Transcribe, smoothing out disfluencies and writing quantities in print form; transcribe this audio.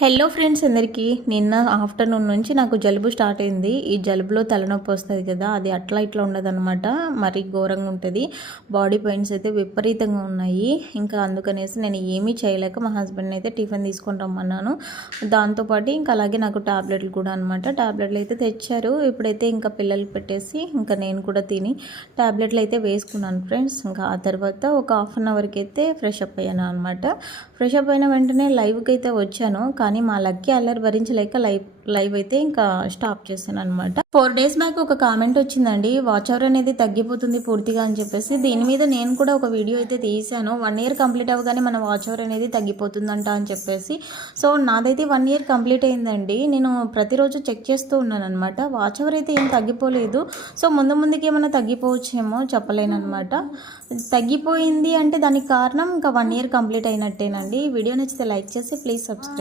Hello friends అందరికీ నిన్న afternoon నుంచి నాకు జలుబు స్టార్ట్ అయింది. ఈ జలుబులో తలనొప్పి వస్తుంది కదా, అది అట్లా ఇట్లా ఉండదన్నమాట, మరి ఘోరంగా ఉంటుంది. బాడీ పెయిన్స్ అయితే విపరీతంగా ఉన్నాయి. ఇంకా అందుకనేసి నేను ఏమీ చేయలేక మా హస్బెండ్ని అయితే టిఫిన్ తీసుకొని రమ్మన్నాను. దాంతోపాటు ఇంకా అలాగే నాకు టాబ్లెట్లు కూడా అనమాట, టాబ్లెట్లు అయితే తెచ్చారు. ఇప్పుడైతే ఇంకా పిల్లలకి పెట్టేసి ఇంకా నేను కూడా తిని టాబ్లెట్లు అయితే వేసుకున్నాను ఫ్రెండ్స్. ఇంకా ఆ తర్వాత ఒక హాఫ్ అన్ అవర్కి అయితే ఫ్రెష్ అప్ అయ్యాను అనమాట. ఫ్రెష్ అప్ అయిన వెంటనే లైవ్కి అయితే వచ్చాను. కానీ మా లక్కీ అల్లరి భరించలేక లైవ్ అయితే ఇంకా స్టాప్ చేశాను అనమాట. 4 days బ్యాక్ ఒక కామెంట్ వచ్చిందండి, వాచ్ అవర్ అనేది తగ్గిపోతుంది పూర్తిగా అని చెప్పేసి. దీని మీద నేను కూడా ఒక వీడియో అయితే తీసాను. 1 year కంప్లీట్ అవ్వగానే మన వాచ్ అవర్ అనేది తగ్గిపోతుందంట అని చెప్పేసి. సో నాదైతే 1 year కంప్లీట్ అయిందండి. నేను ప్రతిరోజు చెక్ చేస్తూ ఉన్నాను అనమాట. వాచ్ అవర్ అయితే ఏం తగ్గిపోలేదు. సో ముందుకి ఏమైనా తగ్గిపోవచ్చేమో చెప్పలేను అనమాట. తగ్గిపోయింది అంటే దానికి కారణం ఇంకా 1 year కంప్లీట్ అయినట్టేనండి. వీడియో నచ్చితే లైక్ చేసి ప్లీజ్ సబ్స్క్రైబ్.